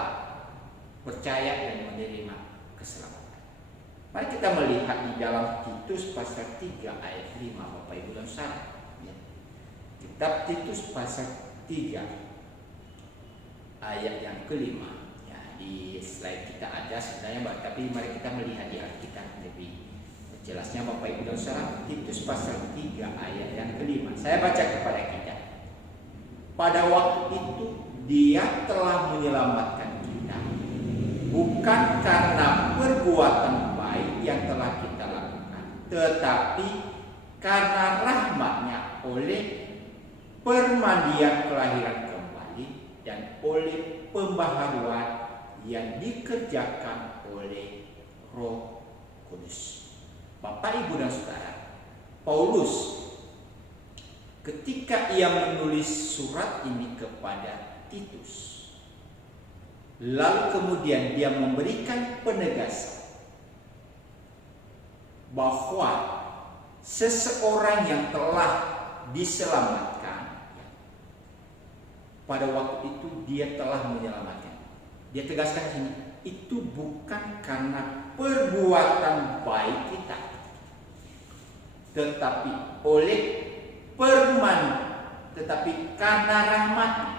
percaya dan menerima keselamatan. Mari kita melihat di dalam Titus pasal 3 ayat 5 Bapak Ibu dan Saudara. Kitab Titus pasal 3 ayat yang kelima. Ya, di slide kita ada sebenarnya, tapi mari kita melihat di Alkitab lebih jelasnya Bapak Ibu dan Saudara. Titus pasal 3 ayat yang kelima. Saya baca kepada kita. Pada waktu itu Dia telah menyelamatkan kita, bukan karena perbuatan baik yang telah kita lakukan, tetapi karena rahmat-Nya oleh permandian kelahiran kembali dan oleh pembaharuan yang dikerjakan oleh Roh Kudus. Bapak Ibu dan Saudara, Paulus ketika ia menulis surat ini kepada Titus, lalu kemudian dia memberikan penegasan bahwa seseorang yang telah diselamatkan, pada waktu itu dia telah menyelamatkan. Dia tegaskan sini, itu bukan karena perbuatan baik kita, tetapi oleh tetapi karena rahmat-Nya,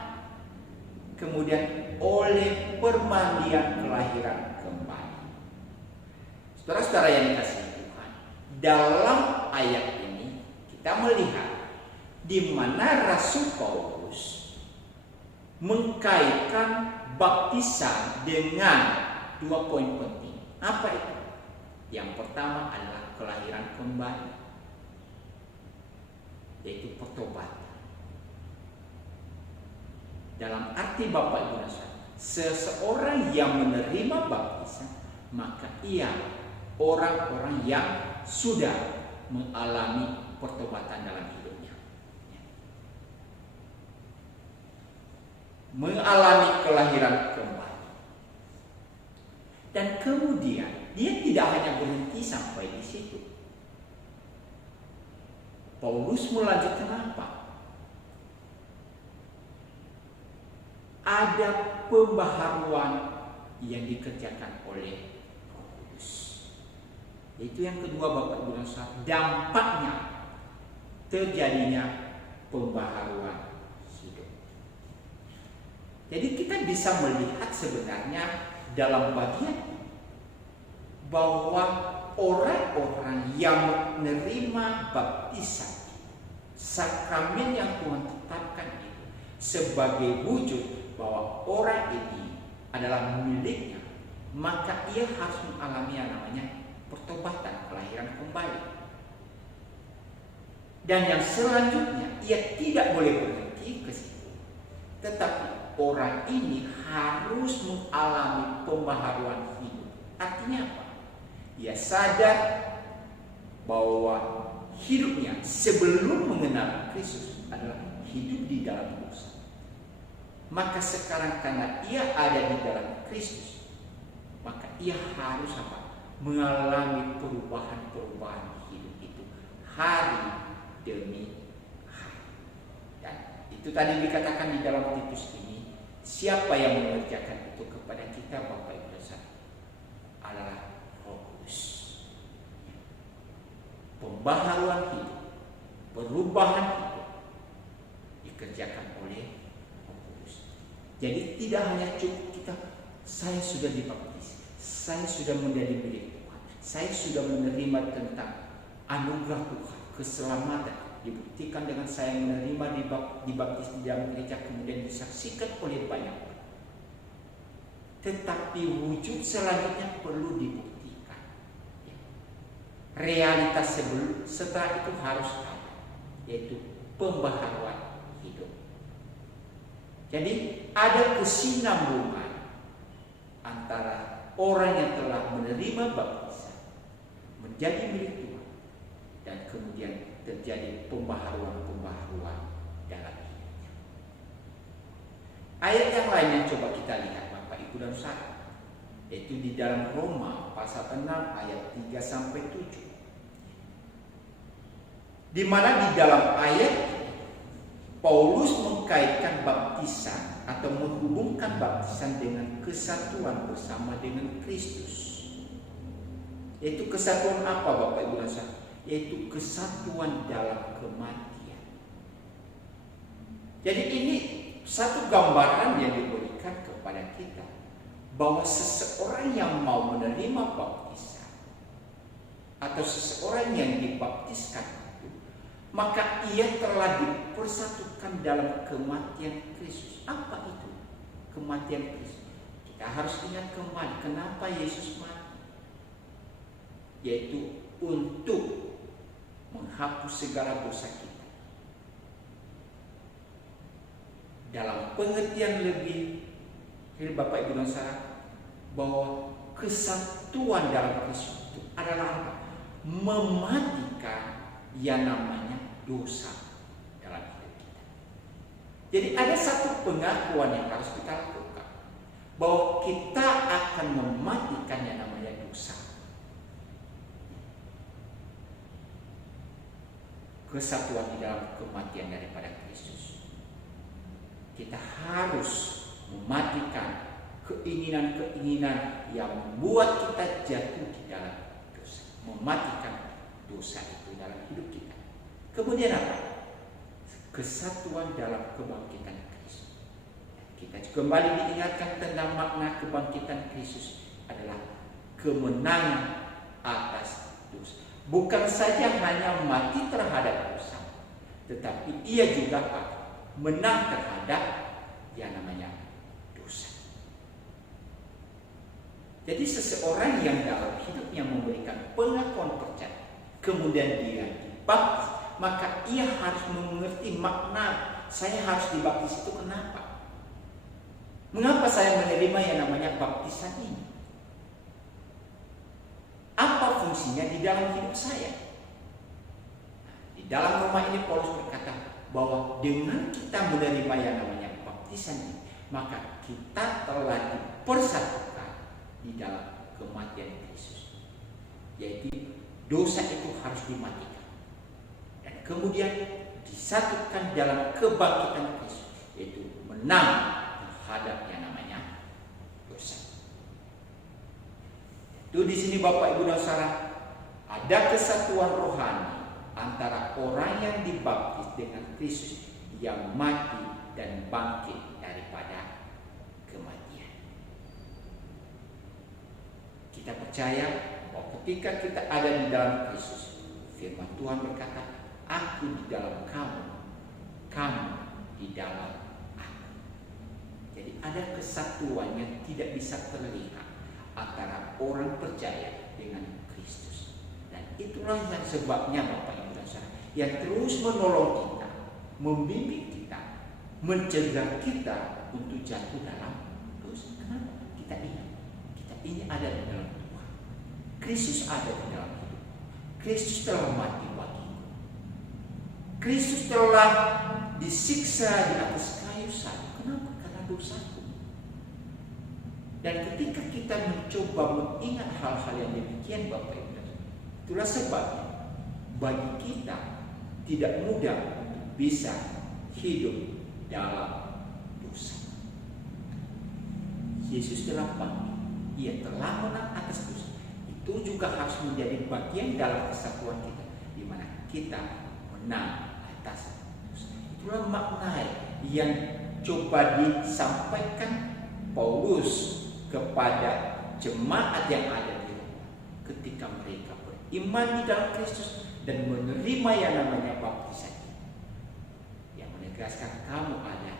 kemudian oleh permandian kelahiran kembali. Saudara-saudara yang dikasihi Tuhan, dalam ayat ini kita melihat di mana Rasul Paulus mengkaitkan baptisan dengan dua poin penting. Apa itu? Yang pertama adalah kelahiran kembali, yaitu pertobatan. Dalam arti Bapak Ibu dan Saudara, seseorang yang menerima baptisan, maka ia orang-orang yang sudah mengalami pertobatan dalam hidupnya, mengalami kelahiran kembali. Dan kemudian dia tidak hanya berhenti sampai di situ. Paulus melanjutkan apa? Ada pembaharuan yang dikerjakan oleh Roh Kudus. Itu yang kedua Bapak Ibu dan Saudara, dampaknya terjadinya pembaharuan hidup. Jadi kita bisa melihat sebenarnya dalam bagian bahwa orang-orang yang menerima baptisan, sakramen yang Tuhan tetapkan itu sebagai wujud bahwa orang ini adalah miliknya, maka ia harus mengalami yang namanya pertobatan, kelahiran kembali. Dan yang selanjutnya, ia tidak boleh berhenti ke situ, tetapi orang ini harus mengalami pembaharuan hidup. Artinya apa? Ia sadar bahwa hidupnya sebelum mengenal Kristus adalah hidup di dalam dosa. Maka sekarang karena ia ada di dalam Kristus, maka ia harus apa? Mengalami perubahan-perubahan hidup itu hari demi hari. Dan itu tadi dikatakan di dalam Titus ini, siapa yang mengerjakan itu kepada kita, Bapak Ibu Saudara? Adalah Roh Kudus. Pembaharuan hidup, perubahan hidup dikerjakan oleh Roh Kudus. Jadi tidak hanya cukup kita, saya sudah dibaptis, saya sudah menjadi milik Tuhan, saya sudah menerima tentang anugerah Tuhan, keselamatan dibuktikan dengan saya menerima dibaptis di dalam gereja, kemudian disaksikan oleh banyak orang. Tetapi wujud selanjutnya perlu dibuktikan. Realitas setelah itu harus ada, yaitu pembaharuan hidup. Jadi ada kesinambungan antara orang yang telah menerima baptisan menjadi milik Tuhan dan kemudian terjadi pembaharuan dalam hidupnya. Ayat yang lain yang coba kita lihat Bapak Ibu dan Saudara, yaitu di dalam Roma pasal 6 ayat 3 sampai 7. Di mana di dalam ayat Paulus mengkaitkan baptisan atau menghubungkan baptisan dengan kesatuan bersama dengan Kristus. Yaitu kesatuan apa Bapak Ibu dan Saudara? Yaitu kesatuan dalam kematian. Jadi ini satu gambaran yang diberikan kepada kita bahwa seseorang yang mau menerima baptisan atau seseorang yang dibaptiskan itu, maka ia telah dipersatukan dalam kematian Kristus. Apa itu kematian Kristus? Kita harus ingat kembali kenapa Yesus mati, yaitu untuk menghapus segala dosa kita. Dalam pengertian lebih Bapak Ibu dan Saudara, bahwa kesatuan dalam Kristus itu adalah apa? Mematikan yang namanya dosa dalam hidup kita. Jadi ada satu pengakuan yang harus kita lakukan, bahwa kita akan mematikan yang namanya dosa. Kesatuan di dalam kematian daripada Kristus. Kita harus mematikan keinginan-keinginan yang membuat kita jatuh di dalam dosa. Mematikan dosa itu dalam hidup kita. Kemudian apa? Kesatuan dalam kebangkitan Kristus. Kita kembali diingatkan tentang makna kebangkitan Kristus adalah kemenangan atas dosa. Bukan saja hanya mati terhadap dosa, tetapi ia juga menang terhadap yang namanya dosa. Jadi seseorang yang dalam hidupnya memberikan pengakuan percaya, kemudian dia dibaptis, maka ia harus mengerti makna saya harus dibaptis itu kenapa? Mengapa saya menerima yang namanya baptisan ini? Apa fungsinya di dalam hidup saya? Di dalam Roma ini Paulus berkata bahwa dengan kita menerima yang namanya baptisan ini, maka kita telah dipersatukan di dalam kematian Kristus. Yaitu dosa itu harus dimatikan. Dan kemudian disatukan dalam kebangkitan Kristus, yaitu menang terhadap yang namanya dosa. Itu di sini Bapak Ibu dan Saudara, ada kesatuan rohani antara orang yang dibaptis dengan Kristus yang mati dan bangkit daripada kematian. Kita percaya bahwa ketika kita ada di dalam Kristus, firman Tuhan berkata, aku di dalam kamu, kamu di dalam aku. Jadi ada kesatuan yang tidak bisa terlihat. antara orang percaya dengan Kristus. Dan itulah yang sebabnya Bapak Ibu dan Saudara, yang terus menolong kita, membimbing kita, mencegah kita untuk jatuh dalam dosa. Kenapa? Kita ini ada di dalam Tuhan. Kristus ada di dalam hidup. Kristus telah mati bagiku. Kristus telah disiksa di atas kayu salib. Kenapa? Karena dosaku. Dan ketika kita mencoba mengingat hal-hal yang demikian, Bapak Ibu, itulah sebabnya bagi kita tidak mudah untuk bisa hidup dalam dosa. Yesus telah mati, Ia telah menang atas dosa. Itu juga harus menjadi bagian dalam kesatuan kita, di mana kita menang atas dosa. Itulah makna yang coba disampaikan Paulus kepada jemaat yang ada di Roma ketika mereka beriman di dalam Kristus dan menerima yang namanya baptisan, yang menegaskan kamu ada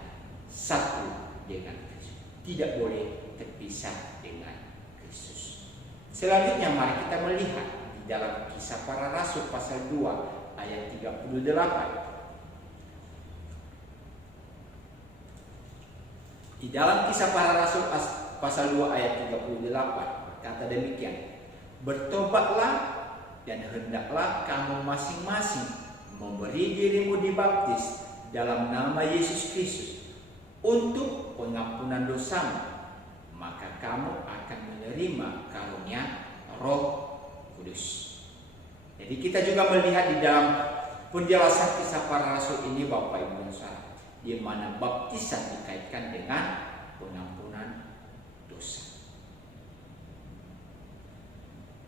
satu dengan Kristus, tidak boleh terpisah dengan Kristus. Selanjutnya mari kita melihat di dalam Kisah Para Rasul pasal 2 ayat 38. Di dalam Kisah Para Rasul pasal 2 ayat 38 kata demikian, bertobatlah dan hendaklah kamu masing-masing memberi dirimu dibaptis dalam nama Yesus Kristus untuk pengampunan dosamu, maka kamu akan menerima karunia Roh Kudus. Jadi kita juga melihat di dalam penjelasan Kisah Para Rasul ini, Bapak Ibu dan Saudara, di mana baptisan dikaitkan dengan pengampunan dosa.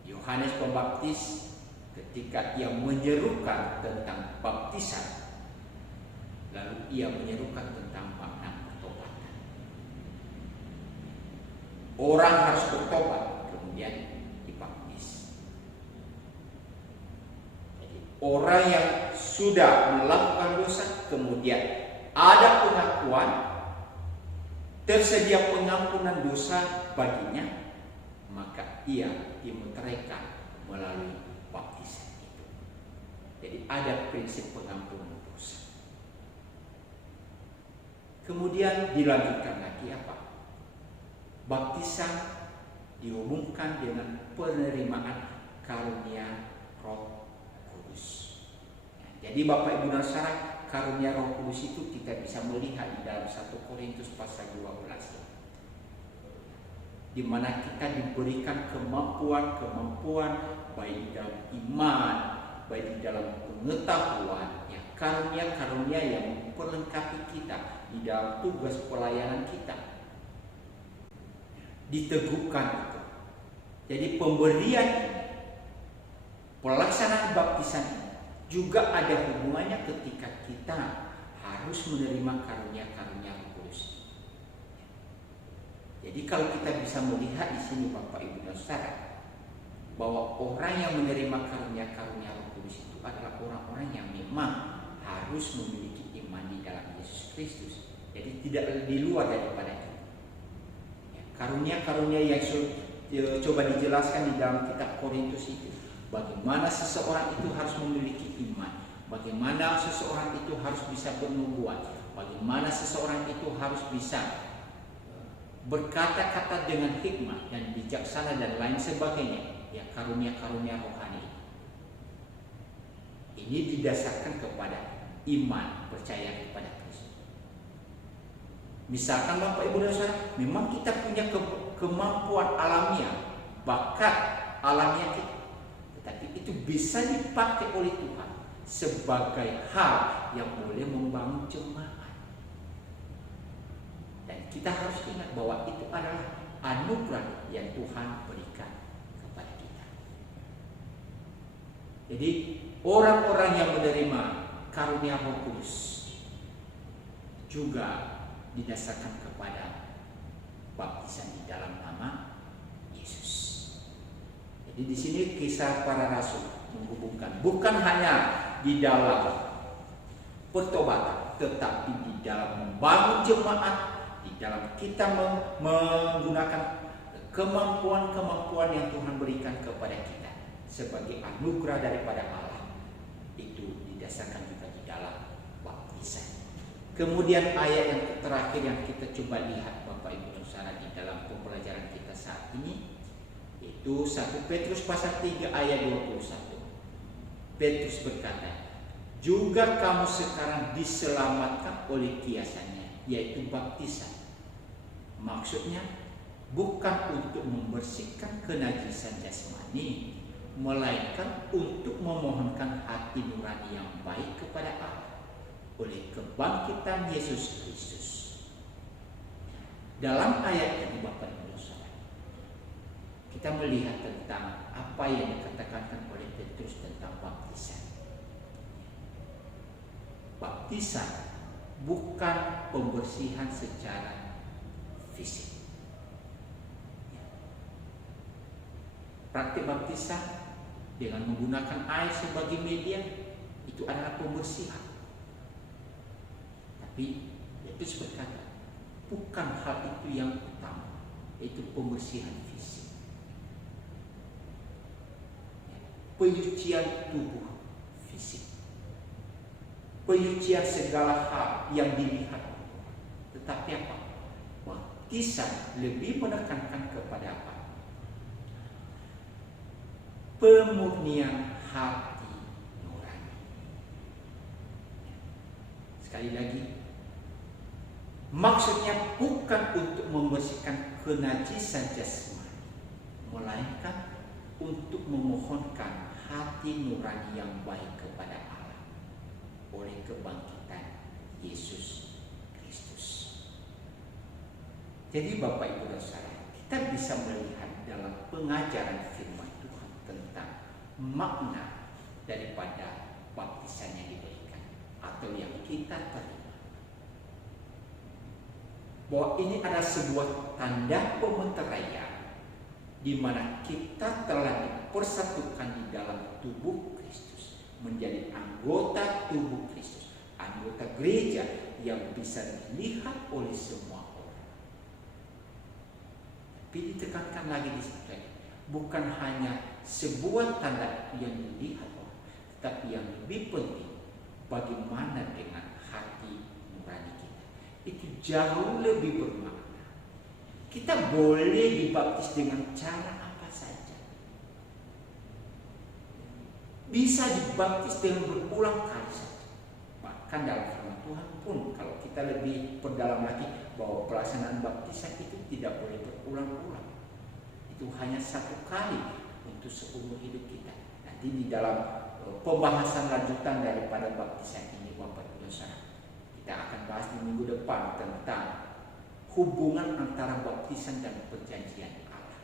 Yohanes Pembaptis ketika ia menyerukan tentang baptisan, lalu ia menyerukan tentang makna pertobatan. Orang harus bertobat kemudian dibaptis. Jadi orang yang sudah melakukan dosa kemudian ada pengakuan, tersedia pengampunan dosa baginya, maka ia dimeteraikan melalui baptisan itu. Jadi ada prinsip pengampunan dosa. Kemudian dilanjutkan lagi apa? Baptisan dihubungkan dengan penerimaan karunia Roh Kudus. Jadi Bapak Ibu dan Saudara, karunia Roh Kudus itu kita bisa melihat di dalam 1 Korintus pasal 12, di mana kita diberikan kemampuan baik di dalam iman, baik di dalam pengetahuan, ya, karunia-karunia yang memperlengkapi kita di dalam tugas pelayanan kita. Diteguhkan itu. Jadi pemberian ini, pelaksanaan baptisan ini juga ada hubungannya ketika kita harus menerima karunia-karunia Roh Kudus. Jadi kalau kita bisa melihat di sini Bapak Ibu dan Saudara, bahwa orang yang menerima karunia-karunia Roh Kudus itu adalah orang-orang yang memang harus memiliki iman di dalam Yesus Kristus. Jadi tidak di luar daripada itu. Ya, karunia-karunia yang coba dijelaskan di dalam kitab Korintus itu. Bagaimana seseorang itu harus memiliki iman, bagaimana seseorang itu harus bisa bernubuat, bagaimana seseorang itu harus bisa berkata-kata dengan hikmah dan bijaksana dan lain sebagainya. Ya, karunia-karunia rohani ini didasarkan kepada iman, percaya kepada Kristus. Misalkan Bapak Ibu dan Saudara, memang kita punya kemampuan alamiah, bakat alamiah kita, tetapi itu bisa dipakai oleh Tuhan sebagai hal yang boleh membangun jemaat. Dan kita harus ingat bahwa itu adalah anugerah yang Tuhan berikan kepada kita. Jadi orang-orang yang menerima karunia Roh Kudus juga didasarkan kepada baptisan di dalam nama Yesus. Jadi di sini Kisah Para Rasul menghubungkan bukan hanya di dalam pertobatan, tetapi di dalam membangun jemaat, di dalam kita menggunakan kemampuan-kemampuan yang Tuhan berikan kepada kita sebagai anugerah daripada Allah itu didasarkan juga di dalam baptisan. Kemudian ayat yang terakhir yang kita coba lihat Bapak Ibu dan Saudara di dalam pembelajaran kita saat ini, itu 1 Petrus pasal 3 ayat 21. Petrus berkata, juga kamu sekarang diselamatkan oleh kiasannya, yaitu baptisan. Maksudnya bukan untuk membersihkan kenajisan jasmani, melainkan untuk memohonkan hati nurani yang baik kepada Allah oleh kebangkitan Yesus Kristus. Dalam ayat ini Bapak Ibu Saudara, kita melihat tentang apa yang dikatakan oleh Petrus tentang baptisan. Baptisan bukan pembersihan secara fisik. Praktik baptisan dengan menggunakan air sebagai media itu adalah pembersihan. Tapi Yesus berkata, bukan hal itu yang utama, yaitu pembersihan fisik. Penyucian tubuh fisik, penyucian segala hal yang dilihat. Tetapi apa? Baptisan lebih menekankan kepada apa? Pemurnian hati nurani. Sekali lagi, maksudnya bukan untuk membersihkan kenajisan jasmani, melainkan untuk memohonkan hati nurani yang baik kepada Allah oleh kebangkitan Yesus Kristus. Jadi Bapak Ibu dan Saudara, kita bisa melihat dalam pengajaran firman Tuhan tentang makna daripada baptisan yang diberikan atau yang kita terima, bahwa ini adalah sebuah tanda pemeteraian di mana kita telah dipersatukan di dalam tubuh Kristus, menjadi anggota tubuh Kristus, anggota gereja yang bisa dilihat oleh semua orang. Tapi ditekankan lagi di situ, bukan hanya sebuah tanda yang dilihat orang, tapi yang lebih penting, bagaimana dengan hati nurani kita. Itu jauh lebih bermakna. Kita boleh dibaptis dengan cara apa saja. Bisa dibaptis dengan berulang kali saja. Bahkan dalam firman Tuhan pun, kalau kita lebih perdalam lagi, bahwa pelaksanaan baptisan itu tidak boleh berulang-ulang. Itu hanya satu kali untuk seumur hidup kita. Nanti di dalam pembahasan lanjutan daripada baptisan ini, Bapak Ibu Saudara, kita akan bahas di minggu depan tentang hubungan antara baptisan dan perjanjian Allah.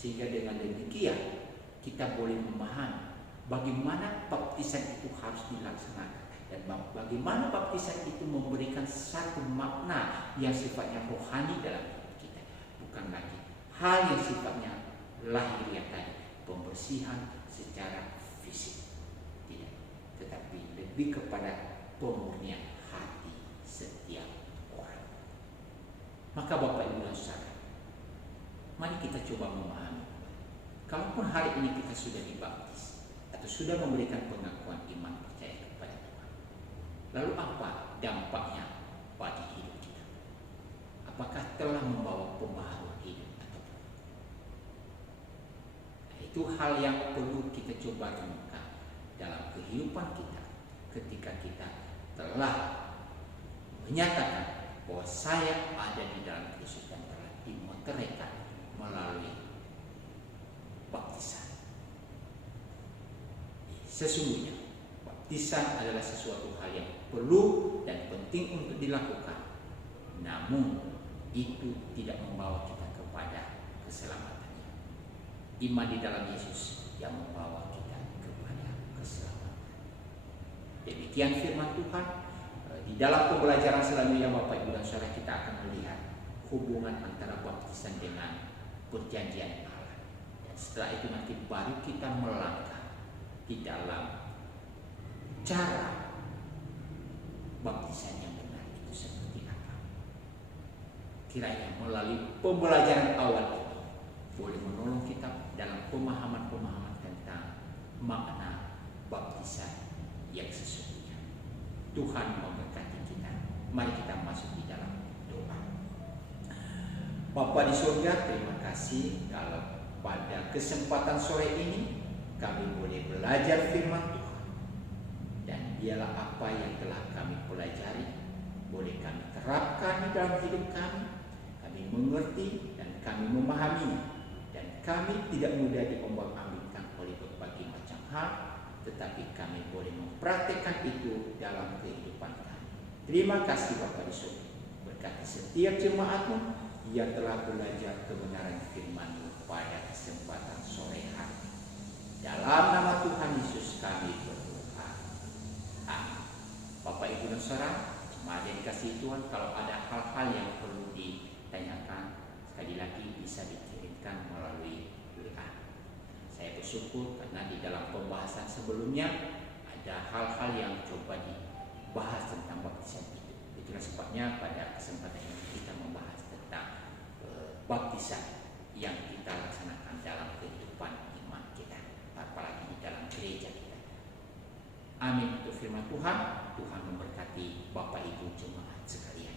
Sehingga dengan demikian kita boleh memahami bagaimana baptisan itu harus dilaksanakan dan bagaimana baptisan itu memberikan satu makna yang sifatnya rohani dalam hidup kita, bukan lagi hal yang sifatnya lahiriah tadi, pembersihan secara fisik, tidak, tetapi lebih kepada pemurnian hati setiap orang. Maka Bapak Ibu dan Saudara, mari kita coba memahami, kalaupun hari ini kita sudah dibaptis atau sudah memberikan pengakuan iman percaya kepada Tuhan, lalu apa dampaknya bagi hidup kita? Apakah telah membawa pembaharuan hidup atau tidak? Itu hal yang perlu kita coba renungkan dalam kehidupan kita ketika kita telah menyatakan bahwa saya ada di dalam Kristus dan telah dimeteraikan melalui baptisan. Sesungguhnya baptisan adalah sesuatu hal yang perlu dan penting untuk dilakukan, namun itu tidak membawa kita kepada keselamatannya. Iman di dalam Yesus yang membawa kita kepada keselamatan. Demikian firman Tuhan. Di dalam pembelajaran selanjutnya Bapak Ibu dan Saudara, kita akan melihat hubungan antara baptisan dengan perjanjian Allah. Dan setelah itu nanti baru kita melangkah di dalam cara baptisan yang benar itu seperti apa. kiranya melalui pembelajaran awal ini boleh menolong kita dalam pemahaman-pemahaman tentang makna baptisan yang sesungguhnya. Tuhan memberkati kita. Mari kita masuk di dalam doa. Bapa di surga, terima kasih kalau pada kesempatan sore ini kami boleh belajar firman Tuhan. Dan dialah apa yang telah kami pelajari boleh kami terapkan di dalam hidup kami. Kami mengerti dan kami memahaminya. Dan kami tidak mudah diombang-ambingkan oleh berbagai macam hal, tetapi kami boleh mempraktikkan itu dalam kehidupan kami. Terima kasih Bapa di surga. Berkati setiap jemaat-Mu yang telah belajar kebenaran firman-Mu pada kesempatan sore hari. Dalam nama Tuhan Yesus kami berdoa. Amin. Bapak Ibu dan Saudara, jemaat yang dikasihi Tuhan, kalau ada hal-hal yang perlu ditanyakan, sekali lagi bisa dikirimkan melalui WA. Saya bersyukur karena di dalam pembahasan sebelumnya ada hal-hal yang coba dibahas tentang baptisan itu. Itulah sebabnya pada kesempatan ini kita membahas tentang baptisan yang kita laksanakan dalam kehidupan iman kita, apalagi di dalam gereja kita. Amin untuk firman Tuhan. Tuhan memberkati Bapak Ibu jemaat sekalian.